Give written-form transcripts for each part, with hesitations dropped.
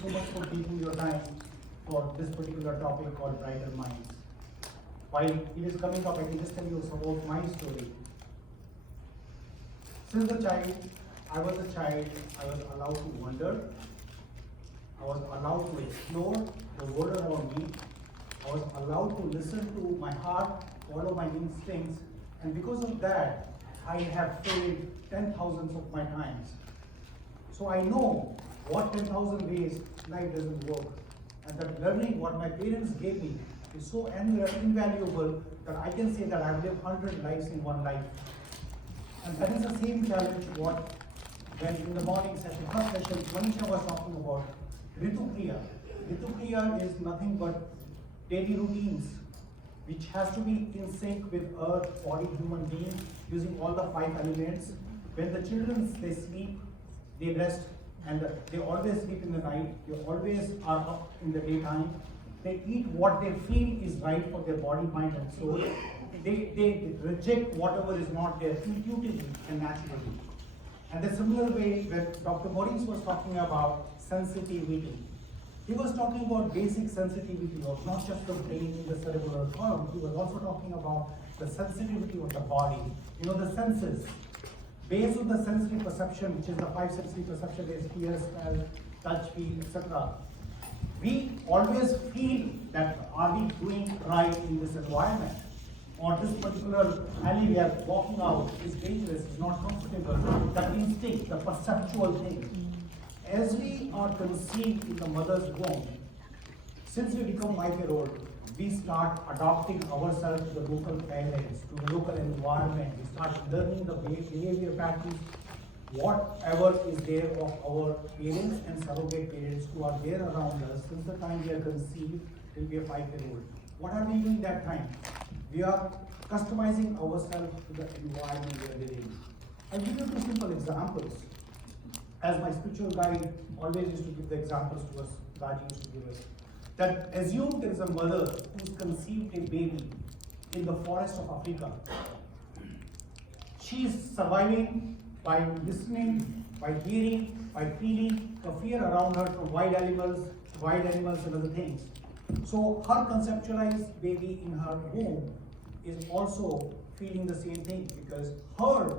so much for taking your time for this particular topic called Brighter Minds. While it is coming up, I can just tell you some about my story. Since I was a child, I was allowed to wonder. I was allowed to explore the world around me. I was allowed to listen to my heart, follow my instincts, and because of that, I have failed 10,000s of my times. So I know what 10,000 ways life doesn't work, and that learning what my parents gave me is so invaluable that I can say that I've lived 100 lives in one life. And that is the same challenge what when in the morning session, first session, Manisha was talking about Ritu Kriya. Ritu Kriya is nothing but daily routines which has to be in sync with earth, body, human being, using all the 5 elements. When the children, they sleep, they rest, and they always sleep in the night, they always are up in the daytime. They eat what they feel is right for their body, mind, and soul. They reject whatever is not there intuitively and naturally. And the similar way when Dr. Maurice was talking about sensitivity, he was talking about basic sensitivity of not just the brain in the cerebral column, he was also talking about the sensitivity of the body. You know, the senses. Based on the sensory perception, which is the 5 sensory perception, is hear, smell, touch, feel, etc. We always feel that are we doing right in this environment? Or this particular alley we are walking out is dangerous, is not comfortable. That instinct, the perceptual thing. As we are conceived in the mother's womb, since we become 5-year-old, we start adopting ourselves to the local parents, to the local environment. We start learning the behavior patterns, whatever is there of our parents and surrogate parents who are there around us since the time we are conceived till we are 5-year-old. What are we doing that time? We are customizing ourselves to the environment we are living in. I'll give you 2 simple examples. As my spiritual guide always used to give the examples to us, Raji used to give us. That assume there is a mother who's conceived a baby in the forest of Africa. She is surviving by listening, by hearing, by feeling the fear around her from wild animals and other things. So her conceptualized baby in her womb is also feeling the same thing because her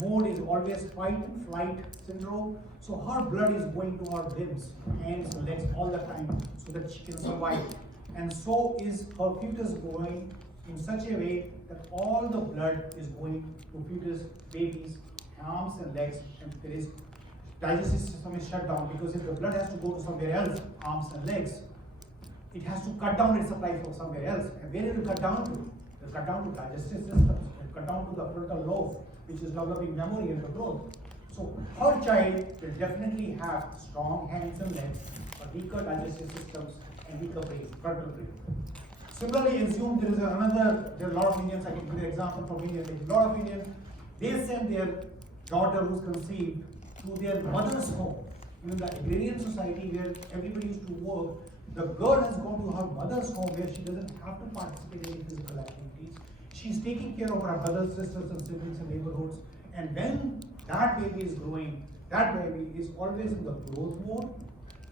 mode is always fight, flight syndrome. So her blood is going to her limbs, hands, legs all the time so that she can survive. And so is her fetus growing in such a way that all the blood is going to fetus, babies, arms and legs, and there is digestive system is shut down because if the blood has to go to somewhere else, arms and legs, it has to cut down its supply from somewhere else. And where it will cut down to? It will cut down to digestive systems, it will cut down to the frontal lobe, which is developing memory and the growth. So her child will definitely have strong hands and legs, but weaker digestive systems and weaker brain, frontal brain. Similarly, assume there are a lot of Indians, I can give you an example from India, a lot of Indians, they send their daughter who's conceived to their mother's home. In the agrarian society where everybody used to work, the girl has gone to her mother's home where she doesn't have to participate in any physical activities. She's taking care of her brothers, sisters, and siblings in neighborhoods. And when that baby is growing, that baby is always in the growth mode.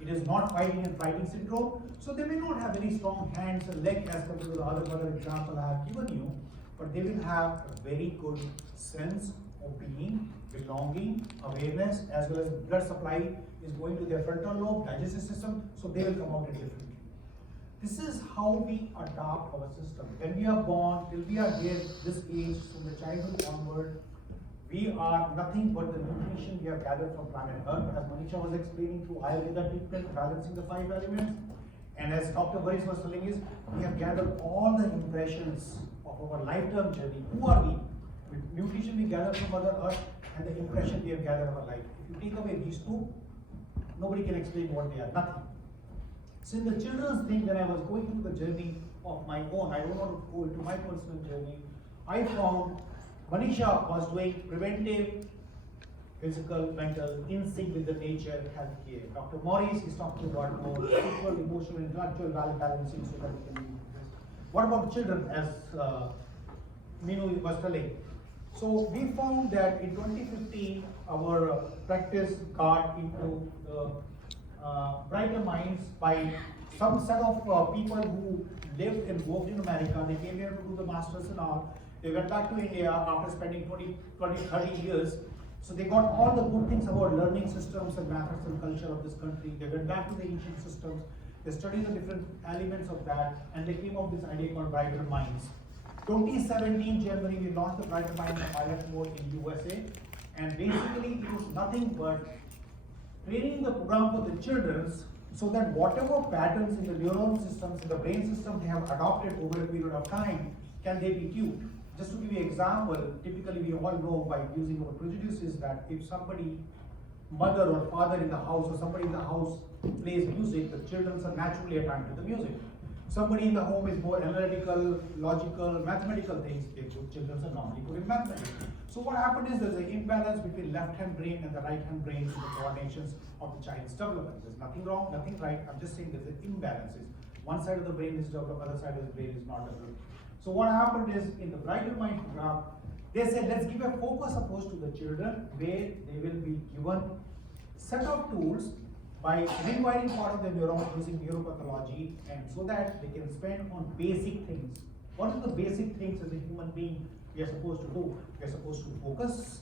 It is not fighting and fighting syndrome. So they may not have very strong hands and legs as compared to the other example I have given you, but they will have a very good sense of being, belonging, awareness, as well as blood supply is going to their frontal lobe, digestive system, so they will come out differently. This is how we adopt our system. When we are born, till we are here, this age, from the childhood onward, we are nothing but the nutrition we have gathered from planet Earth, as Manisha was explaining through Ayurveda treatment, balancing the 5 elements. And as Dr. Varis was telling us, we have gathered all the impressions of our lifetime journey. Who are we? With nutrition we gather from Mother Earth and the impression we have gathered in our life. If you take away these 2, nobody can explain what they are, nothing. So in the children's thing, when I was going through the journey of my own, I don't want to go into my personal journey, I found Manisha was doing preventive, physical, mental, in sync with the nature, health care. Dr. Maurice is talking about more spiritual, emotional, intellectual balancing so that we can do this. What about children, as Meenu was telling? So we found that in 2015, our practice got into the brighter minds by some set of people who lived and worked in America. They came here to do the masters and all. They went back to India after spending 20, 30 years. So they got all the good things about learning systems and methods and culture of this country. They went back to the ancient systems. They studied the different elements of that, and they came up with this idea called brighter minds. 2017 January, we launched the brighter mind in pilot mode in USA, and basically it was nothing but training the program for the children so that whatever patterns in the neuron systems, in the brain system they have adopted over a period of time, can they be tuned. Just to give you an example, typically we all know by using our prejudices that if somebody, mother or father in the house or somebody in the house plays music, the children are naturally attracted to the music. Somebody in the home is more analytical, logical, mathematical things, children are normally good in mathematics. So what happened is there's an imbalance between left-hand brain and the right-hand brain in the coordinations of the child's development. There's nothing wrong, nothing right. I'm just saying there's an imbalance. One side of the brain is developed, other side of the brain is not developed. So what happened is in the brighter mind program, they said let's give a focus approach to the children where they will be given set of tools by rewiring part of the neuron using neuropathology, and so that they can spend on basic things. What are the basic things as a human being we are supposed to do? We are supposed to focus.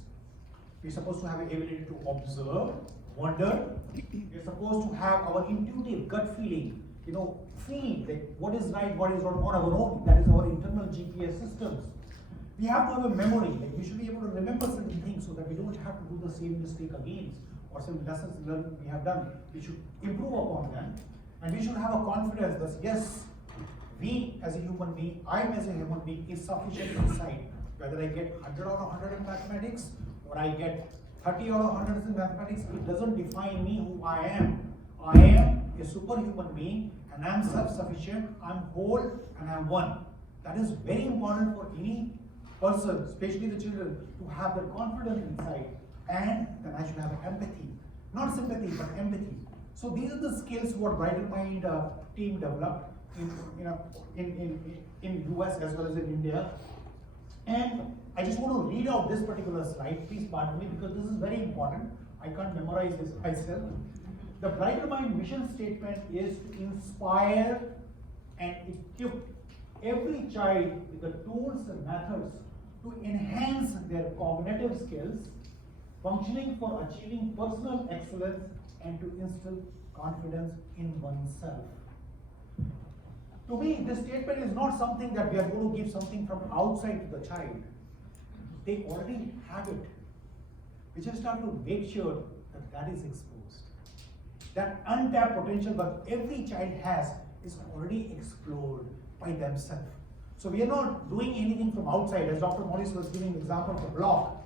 We are supposed to have the ability to observe, wonder. We are supposed to have our intuitive gut feeling. Feel like what is right, what is wrong on our own. That is our internal GPS systems. We have to have a memory. Like we should be able to remember certain things so that we don't have to do the same mistake again, or some lessons learned we have done. We should improve upon them, and we should have a confidence that yes, we as a human being, I as a human being is sufficient inside. Whether I get 100 out of 100 in mathematics or I get 30 out of 100 in mathematics, it doesn't define me who I am. I am a superhuman being, and I am self-sufficient, I am whole, and I am one. That is very important for any person, especially the children, to have that confidence inside. And then I should have empathy, not sympathy, but empathy. So these are the skills what Brighter Mind team developed in US as well as in India. And I just want to read out this particular slide. Please pardon me because this is very important. I can't memorize this myself. The Brighter Mind mission statement is to inspire and equip every child with the tools and methods to enhance their cognitive skills, functioning for achieving personal excellence, and to instill confidence in oneself. To me, this statement is not something that we are going to give something from outside to the child. They already have it. We just have to make sure that that is exposed. That untapped potential that every child has is already explored by themselves. So we are not doing anything from outside, as Dr. Morris was giving the example of the block,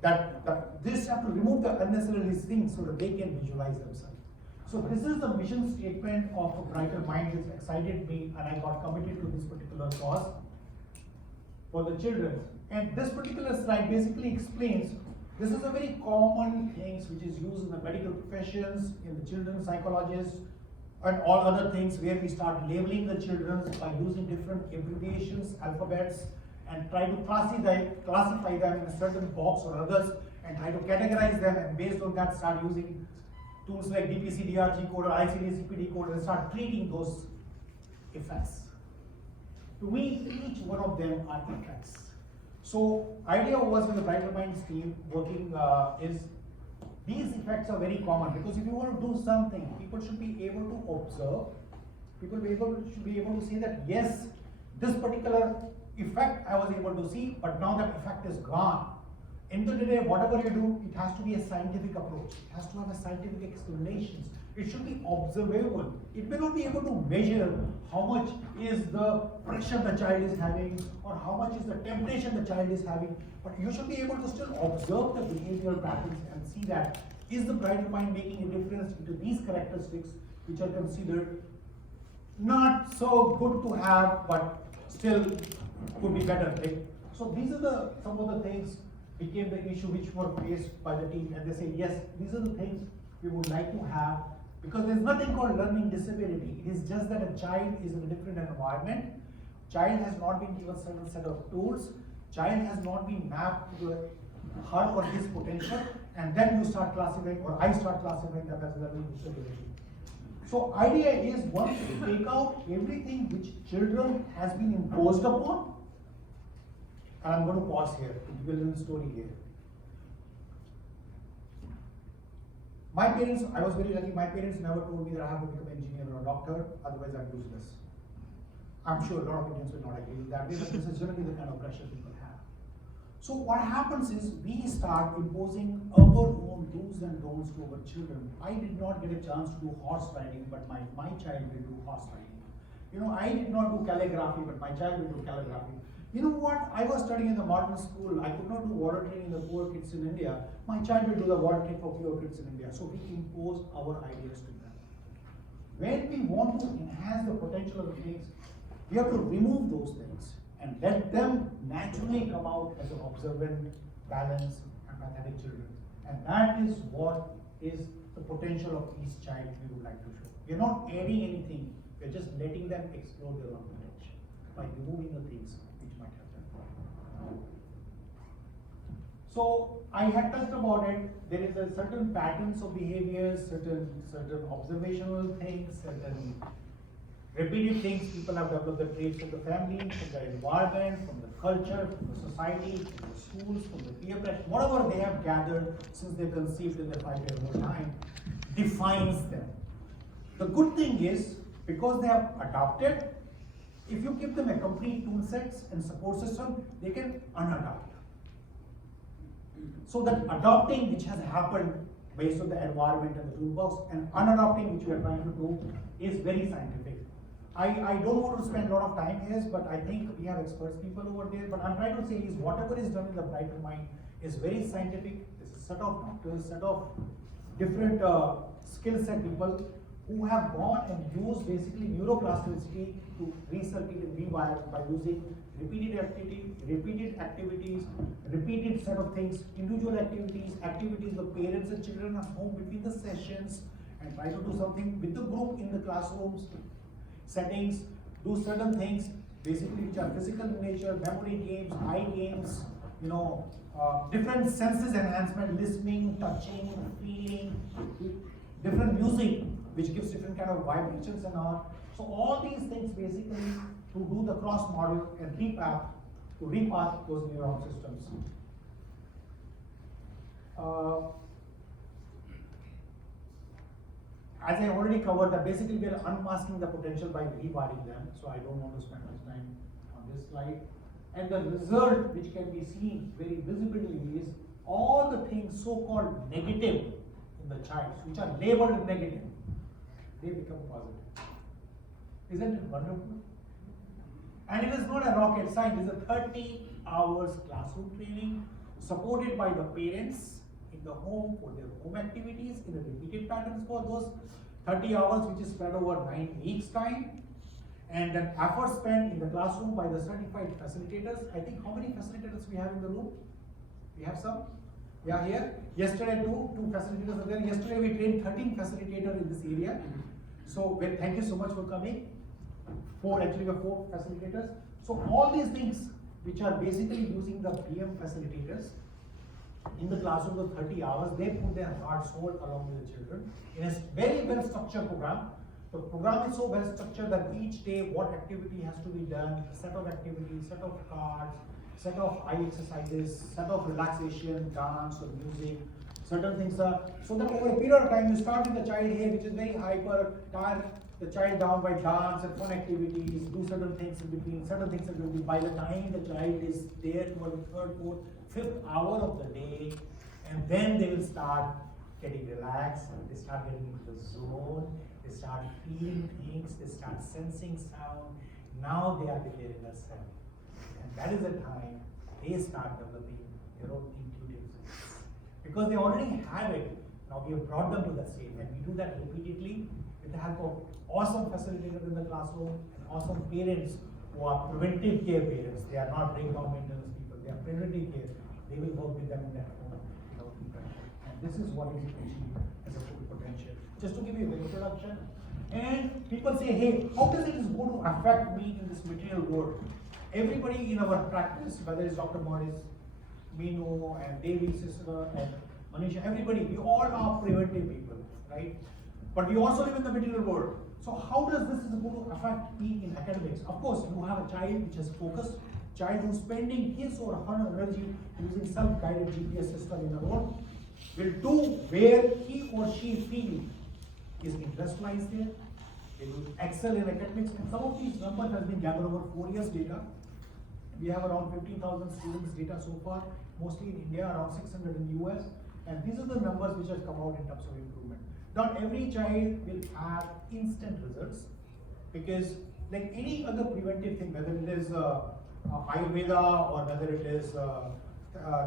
that this have to remove the unnecessary things so that they can visualize themselves. So this is the mission statement of a Brighter Mind. It excited me and I got committed to this particular cause for the children. And this particular slide basically explains, this is a very common thing which is used in the medical professions, in the children's psychologists, and all other things where we start labeling the children by using different abbreviations, alphabets, and try to classify them in a certain box or others, and try to categorize them, and based on that start using tools like DPC-DRG code or ICD-CPD code and start treating those effects. To me, each one of them are effects. So idea was with the Brighter Minds team working is these effects are very common, because if you want to do something, people should be able to observe. People should be able to say that yes, this particular effect I was able to see, but now that effect is gone. End of the day, whatever you do, it has to be a scientific approach. It has to have a scientific explanations. It should be observable. It may not be able to measure how much is the pressure the child is having or how much is the temperature the child is having, but you should be able to still observe the behavioral patterns and see that is the Brighter Mind making a difference into these characteristics which are considered not so good to have, but still could be better. Right? So these are some of the things became the issue which were faced by the team, and they say yes, these are the things we would like to have, because there's nothing called learning disability. It is just that a child is in a different environment. Child has not been given certain set of tools. Child has not been mapped to her or his potential, and then you start classifying, or I start classifying that as learning disability. So idea is once you take out everything which children has been imposed upon, and I'm going to pause here to give a little story here. My parents, I was very lucky, my parents never told me that I have to become an engineer or a doctor, otherwise I'm useless. I'm sure a lot of Indians will not agree with that, but this is generally the kind of pressure people have. So what happens is we start imposing our own do's and don'ts to our children. I did not get a chance to do horse riding, but my child will do horse riding. You know, I did not do calligraphy, but my child will do calligraphy. You know what? I was studying in the modern school. I could not do water training in the poor kids in India. My child will do the water training for poor kids in India. So we impose our ideas to them. When we want to enhance the potential of the things, we have to remove those things and let them naturally come out as an observant, balanced, empathetic children. And that is what is the potential of each child we would like to show. We are not adding anything, we are just letting them explore their own potential by removing the things which might have them. So I had touched about it. There is a certain patterns of behaviors, certain observational things, certain repeated things. People have developed the traits from the family, from the environment, from the culture, from the society, from the schools, from the peer pressure, whatever they have gathered since they conceived in their 5-year-old time defines them. The good thing is, because they have adopted, if you give them a complete tool sets and support system, they can unadopt. So that adopting which has happened based on the environment and the toolbox, and unadopting which we are trying to do is very scientific. I don't want to spend a lot of time here, but I think we have experts people over there. But I'm trying to say is whatever is done in the brighter mind is very scientific. There's a set of doctors, set of different skill set people who have gone and used basically neuroplasticity to recirculate and rewire by using repeated activities, repeated set of things, individual activities the parents and children are home between the sessions, and try to do something with the group in the classrooms settings, do certain things basically which are physical in nature, memory games, eye games, you know, different senses enhancement, listening, touching, feeling, different music which gives different kind of vibrations and all. So all these things basically to do the cross model and repath those neuron systems. As I already covered, that basically we are unmasking the potential by rewiring them, so I don't want to spend much time on this slide. And the result which can be seen very visibly is all the things so-called negative in the child, which are labeled negative, they become positive. Isn't it wonderful? And it is not a rocket science, it is a 30 hours classroom training supported by the parents in the home for their home activities in a repeated patterns for those 30 hours, which is spread over 9 weeks time, and then effort spent in the classroom by the certified facilitators. I think how many facilitators we have in the room? We have some? Yeah, here. Yesterday two facilitators are there. Yesterday we trained 13 facilitators in this area. So thank you so much for coming. Four facilitators. So all these things which are basically using the PM facilitators in the classroom of 30 hours, they put their heart soul along with the children in a very well structured program. The program is so well structured that each day what activity has to be done, set of activities, set of cards, set of eye exercises, set of relaxation, dance or music, certain things are, so that over a period of time you start with the child here which is very hyper, tire the child down by dance and fun activities, do certain things in between, certain things that will be by the time the child is there toward the third, fourth, fifth hour of the day, and then they will start getting relaxed, they start getting into the zone, they start feeling things, they start sensing sound. Now they are declaring a self. And that is the time they start developing their own intuitive sense. Because they already have it, now we have brought them to that state, and we do that repeatedly with the help of awesome facilitators in the classroom and awesome parents who are preventive care parents. They are not breakdown maintenance people, they are preventive care. They will work with them in that home without pressure. And this is what is achieved as a full potential. Just to give you a introduction. And people say, hey, how does it is going to affect me in this material world? Everybody in our practice, whether it's Dr. Morris, Meenu, and Devi's sister, and Manisha, everybody, we all are preventive people, right? But we also live in the material world. So how does this is going to affect me in academics? Of course, you have a child which is focused, child who's spending his or her energy using self-guided GPS system in a road, will do where he or she feels his interest lies there. They will excel in academics, and some of these numbers has been gathered over 4 years data. We have around 15,000 students data so far, mostly in India, around 600 in US, and these are the numbers which have come out in terms of improvement. Not every child will have instant results, because like any other preventive thing, whether it is Ayurveda or whether it is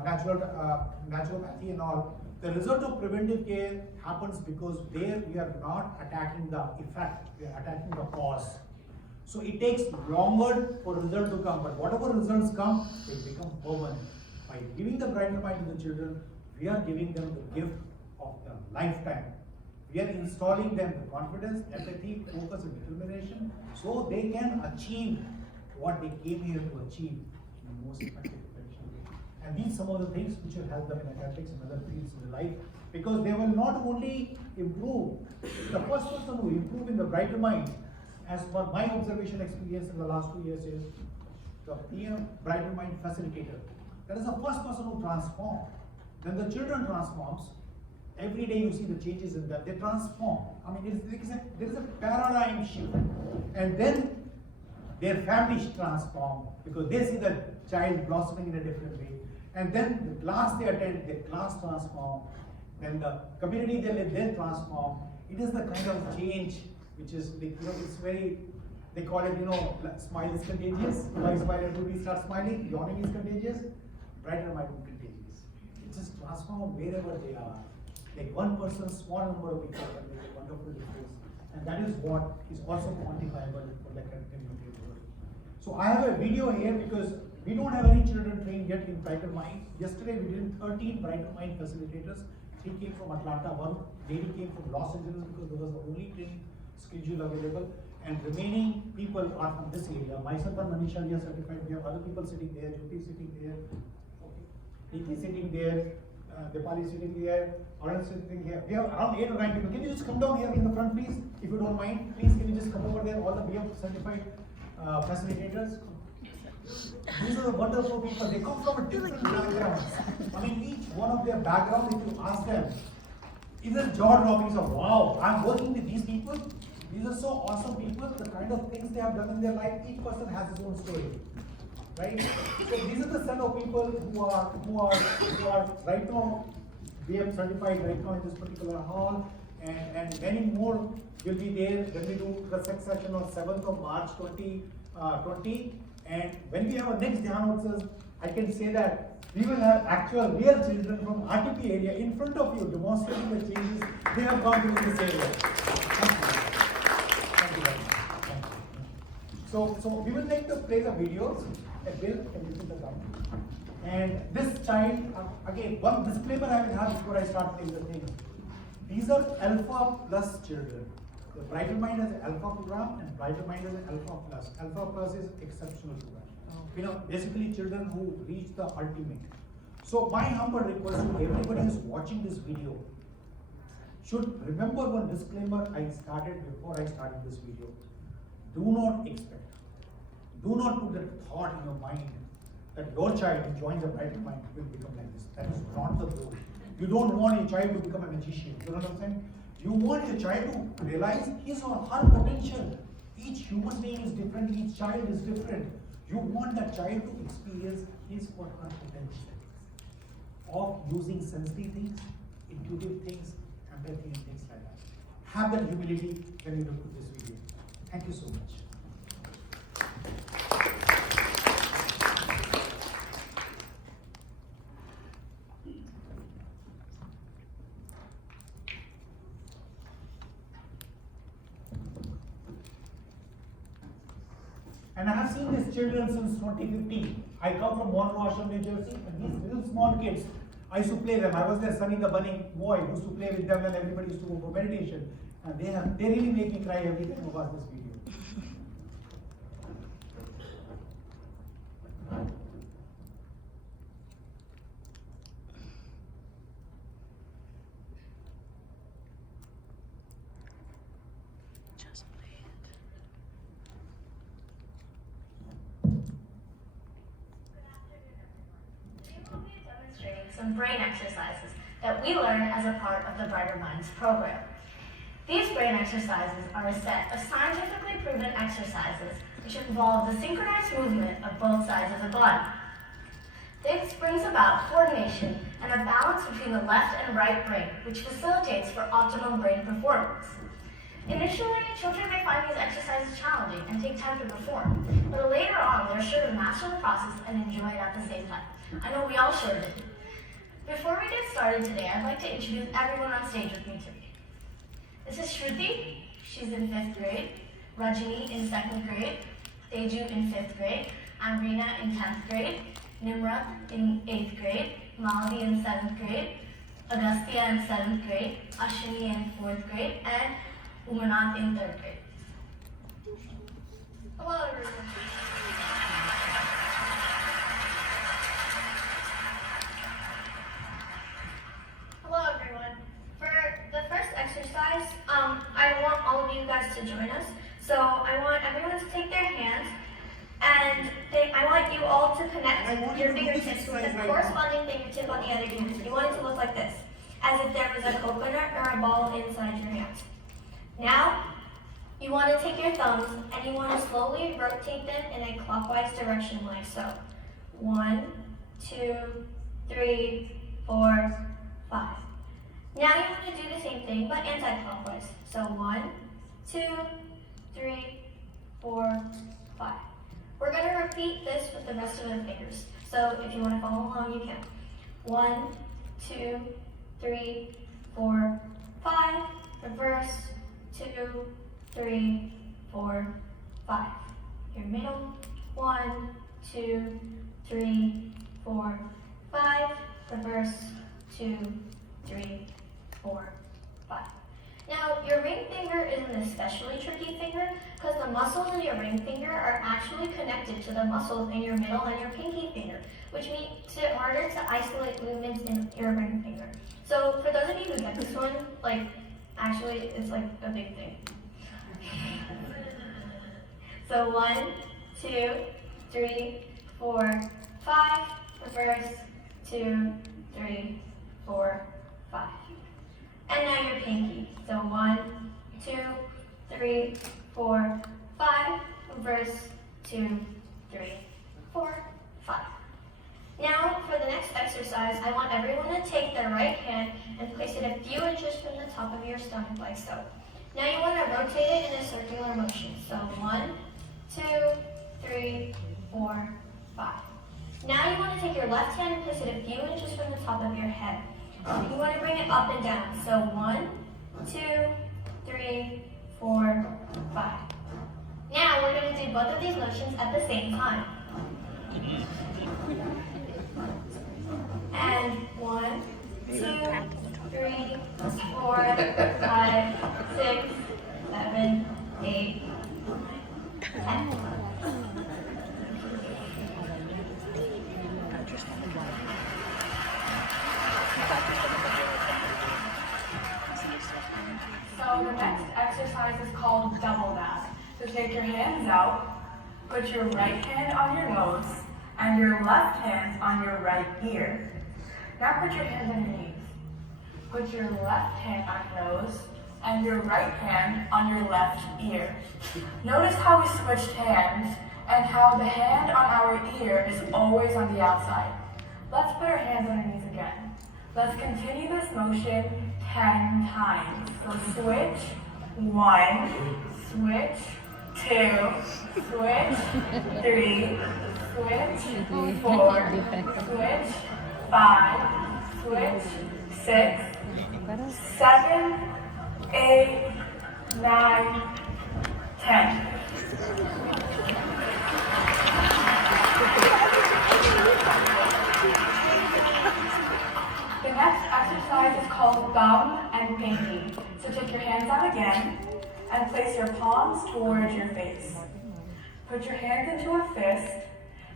naturopathy and all, the result of preventive care happens because there we are not attacking the effect, we are attacking the cause. So it takes longer for result to come, but whatever results come, they become permanent. By giving the brighter mind to the children, we are giving them the gift of the lifetime. We are installing them the confidence, empathy, focus, and determination, so they can achieve what they came here to achieve in the most effective way. And these are some of the things which will help them in academics and other fields in their life, because they will not only improve. The first person who improve in the brighter mind, as per my observation experience in the last 2 years, is the PM brighter mind facilitator. That is the first person who transforms. Then the children transforms. Every day you see the changes in them. They transform. I mean, there is a paradigm shift. And then their families transform because they see the child blossoming in a different way. And then the class they attend, their class transform. Then the community they live, they transform. It is the kind of change which is, like, it's very, they call it, smile is contagious. If I smile, everybody starts smiling. Yawning is contagious. Brighter might be contagious. It just transform wherever they are. Like one person, small number of people can make a wonderful difference. And that is what is also quantifiable for the community world. So I have a video here because we don't have any children trained yet in Brighter Mind. Yesterday we did 13 Brighter Mind facilitators. 3 came from Atlanta, 1 lady came from Los Angeles because there was the only training schedule available. And remaining people are from this area. Myself and Manisha, we are certified. We have other people sitting there, Jyoti sitting there, Niti sitting there, Dipali sitting there, Arun sitting here. We have around 8 or 9 people. Can you just come down here in the front, please? If you don't mind, please, can you just come over there? All the BF certified facilitators. These are the wonderful people. They come from a different backgrounds. I mean, each one of their background, if you ask them, even jaw-dropping, so wow, I'm working with these people. These are so awesome people. The kind of things they have done in their life, each person has his own story. Right? So these are the set of people who are right now BM certified right now in this particular hall, and many more will be there when we do the sex session on 7th of March 2020. And when we have our next Dhyanotsav, I can say that we will have actual real children from RTP area in front of you demonstrating the changes they have gone through in this area. Thank you very much. Thank you. So we will like to play the videos. Bill, can you put the ground? And this child, again, one disclaimer I will have before I start playing the thing. These are Alpha Plus children. The Brighter Mind has an Alpha program and Brighter Mind has an Alpha Plus. Alpha Plus is exceptional program. Basically children who reach the ultimate. So my humble request to everybody who is watching this video should remember one disclaimer I started before I started this video. Do not expect. Do not put that thought in your mind that your child who joins a Brighter Mind will become like this. That is not the goal. You don't want your child to become a magician. You know what I'm saying? You want your child to realize his or her potential. Each human being is different. Each child is different. You want that child to experience his or her potential of using sensitive things, intuitive things, empathy, and things like that. Have that humility when you look at this video. Thank you so much. And I have seen these children since 2015. I come from Monroe, New Jersey, and these little small kids, I used to play them. I was their Sunny the Bunny boy, used to play with them when everybody used to go for meditation. And they really make me cry every time I watch this video. some brain exercises that we learn as a part of the Brighter Minds program. These brain exercises are a set of scientifically proven exercises which involve the synchronized movement of both sides of the body. This brings about coordination and a balance between the left and right brain, which facilitates for optimum brain performance. Initially, children may find these exercises challenging and take time to perform, but later on, they're sure to master the process and enjoy it at the same time. I know we all sure did. Before we get started today, I'd like to introduce everyone on stage with me today. This is Shruti, she's in 5th grade, Rajini in 2nd grade, Teju in 5th grade, Amrina in 10th grade, Nimrat in 8th grade, Malvi in 7th grade, Agastya in 7th grade, Ashwini in 4th grade, and Umanant in 3rd grade. Hello everyone. Hello everyone. For the first exercise, I want all of you guys to join us. So I want everyone to take their hands and I want you all to connect your fingertips with the corresponding fingertip on the other hand. You want it to look like this, as if there was a coconut or a ball inside your hands. Now, you want to take your thumbs and you want to slowly rotate them in a clockwise direction like so. 1, 2, 3, 4, 5. Now you want to do the same thing but anti-clockwise. So 1, 2, 3, 4, 5. We're going to repeat this with the rest of the fingers. So if you want to follow along, you can. 1, 2, 3, 4, 5. Reverse. 2, 3, 4, 5. Your middle. 1, 2, 3, 4, 5. Reverse. 2, 3, 4, 5. Now, your ring finger is an especially tricky finger because the muscles in your ring finger are actually connected to the muscles in your middle and your pinky finger, which makes it harder to isolate movements in your ring finger. So, for those of you who get this one, actually, it's like a big thing. So 1, 2, 3, 4, 5. Reverse. 2, 3, 4, 5. And now your pinky. So 1, 2, 3, 4, 5. Reverse. 2, 3, 4, 5. Now, for the next exercise, I want everyone to take their right hand and place it a few inches from the top of your stomach like so. Now you want to rotate it in a circular motion. So 1, 2, 3, 4, 5. Now you want to take your left hand and place it a few inches from the top of your head. You want to bring it up and down. So 1, 2, 3, 4, 5. Now we're going to do both of these motions at the same time. And 1, 2, 3, 4, 5, 6, 7, 8, 10. So the next exercise is called double that. So take your hands out, put your right hand on your nose, and your left hand on your right ear. Now put your hands on your knees. Put your left hand on your nose and your right hand on your left ear. Notice how we switched hands and how the hand on our ear is always on the outside. Let's put our hands on our knees again. Let's continue this motion 10 times. So switch, 1, switch, 2, switch, 3, switch, 4, switch, 5, switch, 6, 7, 8, 9, 10. The next exercise is called thumb and pinky. So take your hands out again and place your palms towards your face. Put your hands into a fist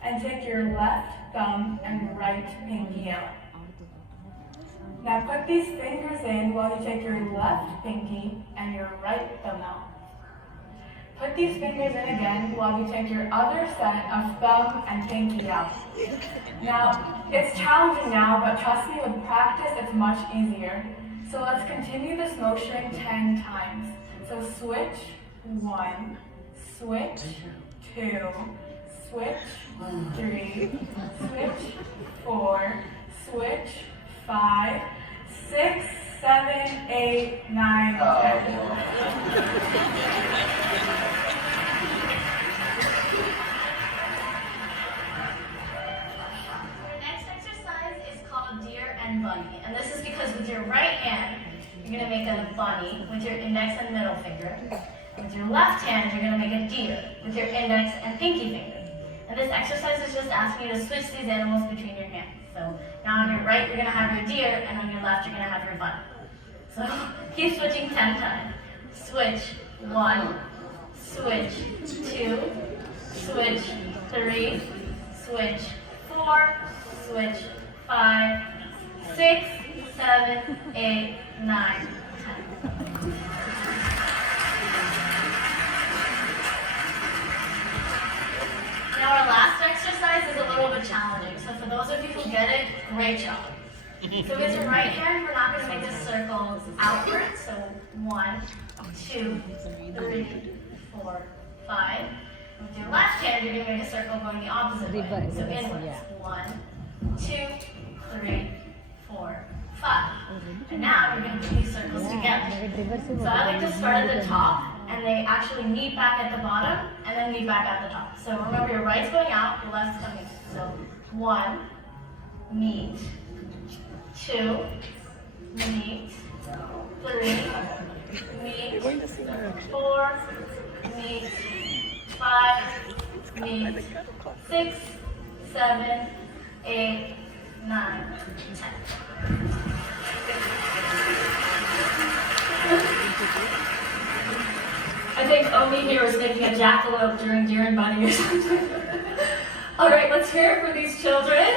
and take your left thumb and right pinky out. Now put these fingers in while you take your left pinky and your right thumb out. Put put these fingers in again while you take your other set of thumb and pinky out. Now, it's challenging now, but trust me, with practice, it's much easier. So let's continue this motion 10 times. So switch, 1, switch, 2, switch, 3, switch, 4, switch, 5, 6, 7, 8, 9, 10. And bunny. And this is because with your right hand, you're going to make a bunny with your index and middle finger. With your left hand, you're going to make a deer with your index and pinky finger. And this exercise is just asking you to switch these animals between your hands. So now on your right, you're going to have your deer, and on your left, you're going to have your bunny. So keep switching 10 times. Switch, 1, switch, 2, switch, 3, switch, 4, switch, 5, 6, 7, 8, 9, 10. Now our last exercise is a little bit challenging. So for those of you who get it, great job. So with your right hand, we're not going to make the circles outwards. So 1, 2, 3, 4, 5. With your left hand, you're going to make a circle going the opposite way. So inwards. 1, 2, 3, 4, 5. And now we're going to put these circles together. So I like to start at the top, and they actually meet back at the bottom, and then meet back at the top. So remember, your right's going out, your left's coming in. So 1, meet, 2, meet, 3, meet, 4, meet, 5, meet, 6, 7, 8, 9, 10. I think Omi here was making a jackalope during Deer and Bunny or something. All right, let's hear it for these children.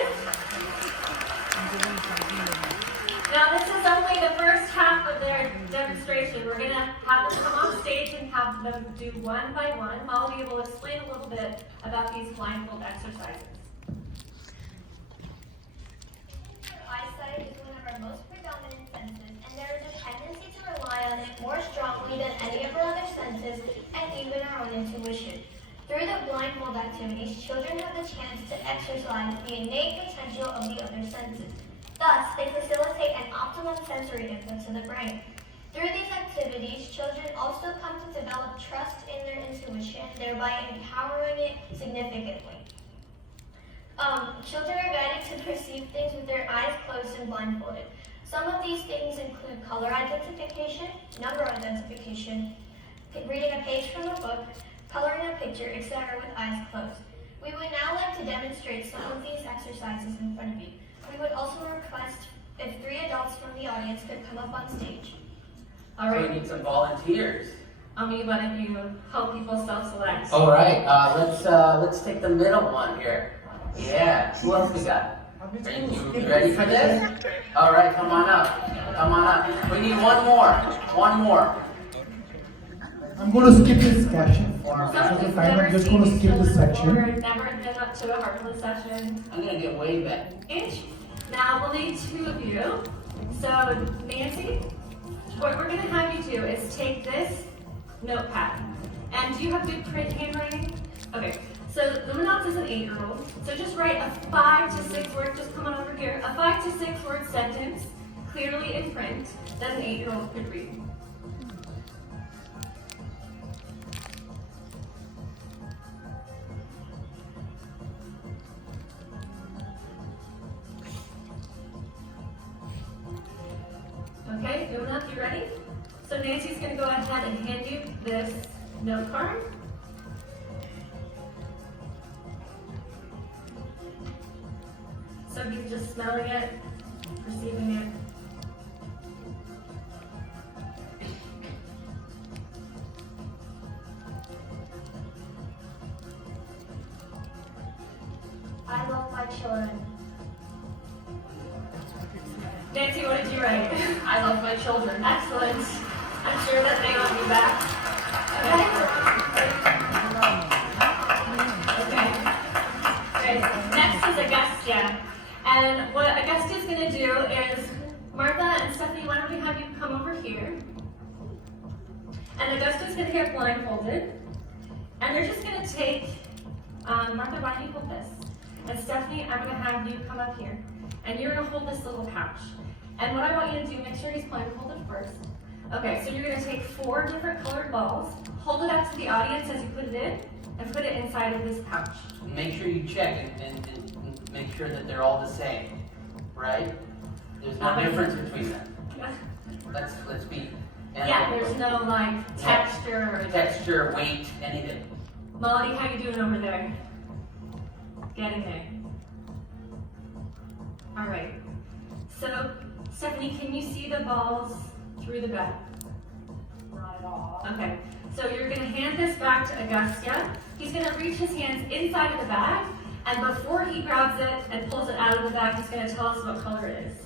Now this is only the first half of their demonstration. We're going to have them come on stage and have them do one by one. Molly will explain a little bit about these blindfold exercises. Eyesight is one of our most predominant senses, and there is a tendency to rely on it more strongly than any of our other senses and even our own intuition. Through the blindfold activities, children have the chance to exercise the innate potential of the other senses. Thus, they facilitate an optimum sensory input to the brain. Through these activities, children also come to develop trust in their intuition, thereby empowering it significantly. Children are guided to perceive things with their eyes closed and blindfolded. Some of these things include color identification, number identification, reading a page from a book, coloring a picture, etc. with eyes closed. We would now like to demonstrate some of these exercises in front of you. We would also request if 3 adults from the audience could come up on stage. All right. So we need some volunteers. Why don't you help people self-select? All right, let's take the middle one here. Yeah, who else we got? Are you ready for this? All right, come on up. Come on up. We need one more. One more. I'm going to skip this section for the time. I'm just going to skip this section. Never been up to a Heartland session. I'm gonna get way back. Now we'll need 2 of you. So Nancy, what we're going to have you do is take this notepad. And do you have good print handwriting? Okay. So Dhyanotsav is an 8-year-old. So just write a 5 to 6 word, just come on over here, a 5 to 6 word sentence, clearly in print, that an 8-year-old could read. Okay, Dhyanotsav, you ready? So Nancy's going to go ahead and hand you this note card. So he's just smelling it, perceiving it. I love my children. Nancy, what did you write? I love my children. Excellent. I'm sure that they will be back. Okay. blindfolded, and they're just gonna take, Martha, why don't you hold this? And Stephanie, I'm gonna have you come up here, and you're gonna hold this little pouch. And what I want you to do, make sure he's blindfolded first. Okay, so you're gonna take 4 different colored balls, hold it up to the audience as you put it in, and put it inside of this pouch. Make sure you check and make sure that they're all the same, right? There's no difference between them. Let's be. Yeah, there's no like texture, weight, anything. Molly, how you doing over there? Getting there. All right. So, Stephanie, can you see the balls through the bag? Not at all. Okay. So you're gonna hand this back to Agastya. He's gonna reach his hands inside of the bag, and before he grabs it and pulls it out of the bag, he's gonna tell us what color it is.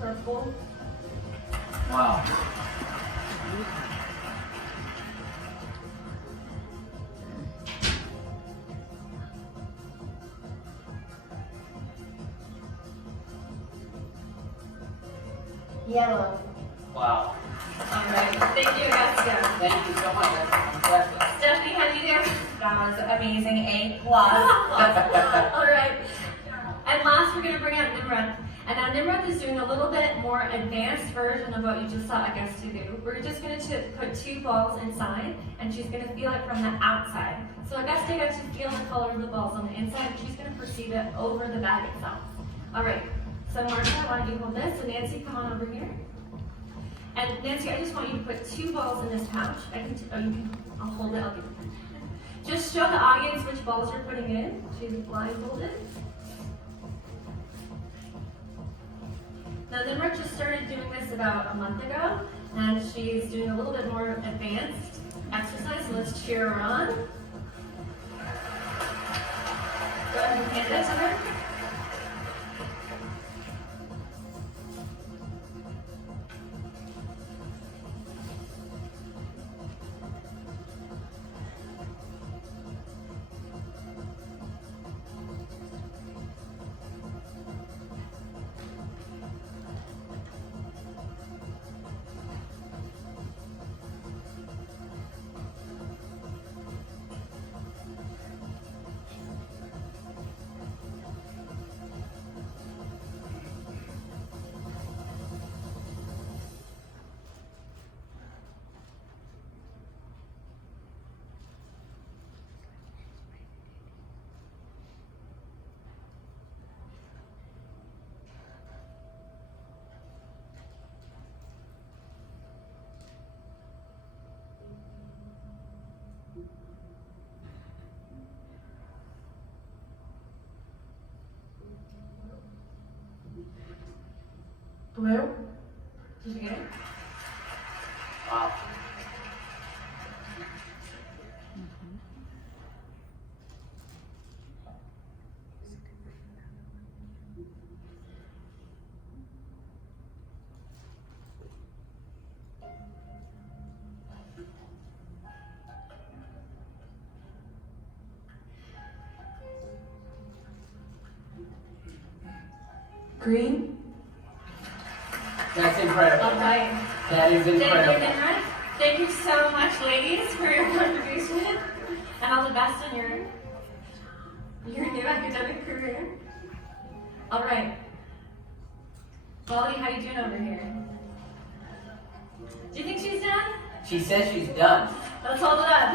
Purple. Wow. Yellow. Wow. All right. Thank you, Agastya. Thank you so much. That's impressive. Stephanie, how do you do? That was amazing. A+. All right. And last, we're going to bring out Nimrod. And now Nimrod is doing a little bit more advanced version of what you just saw Agastya do. We're just going to put 2 balls inside, and she's going to feel it from the outside. So Agastya got to feel the color of the balls on the inside, and she's going to perceive it over the bag itself. All right. So Martha, why don't you hold this? So Nancy, come on over here. And Nancy, I just want you to put 2 balls in this pouch. I'll hold it. I'll give it. Just show the audience which balls you're putting in. She's blindfolded. Now Nimrod just started doing this about a month ago, and she's doing a little bit more advanced exercise, so let's cheer her on. Go ahead and hand it to her. Blue? Did you get it? Wow. Green? That's incredible. All right. That is Thank you, incredible. Nimrod. Thank you so much, ladies, for your contribution. And all the best on your Your new academic career? All right. Molly, how you doing over here? Do you think she's done? She says she's done. Let's hold it up.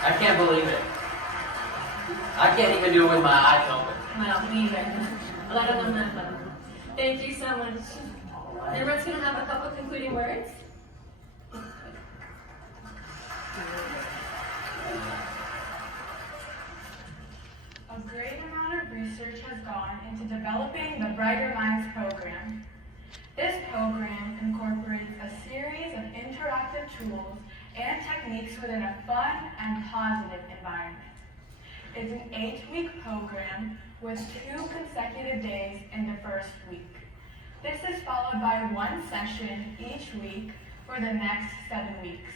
I can't believe it. I can't even do it with my eyes open. Well, me either. Let them know that. Thank you so much. Everyone's going to have a couple concluding words. A great amount of research has gone into developing the Brighter Minds program. This program incorporates a series of interactive tools and techniques within a fun and positive environment. It's an 8-week program with 2 consecutive days in the first week. This is followed by 1 session each week for the next 7 weeks.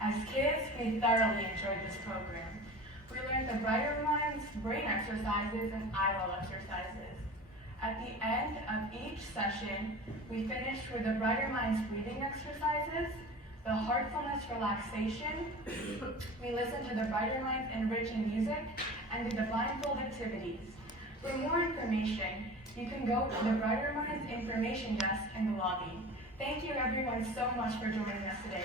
As kids, we thoroughly enjoyed this program. We learned the Brighter Minds brain exercises and eyeball exercises. At the end of each session, we finished with the Brighter Minds breathing exercises, the heartfulness relaxation, we listened to the Brighter Minds enriching music, and did the blindfold activities. For more information, you can go to the Brighter Minds information desk in the lobby. Thank you everyone so much for joining us today.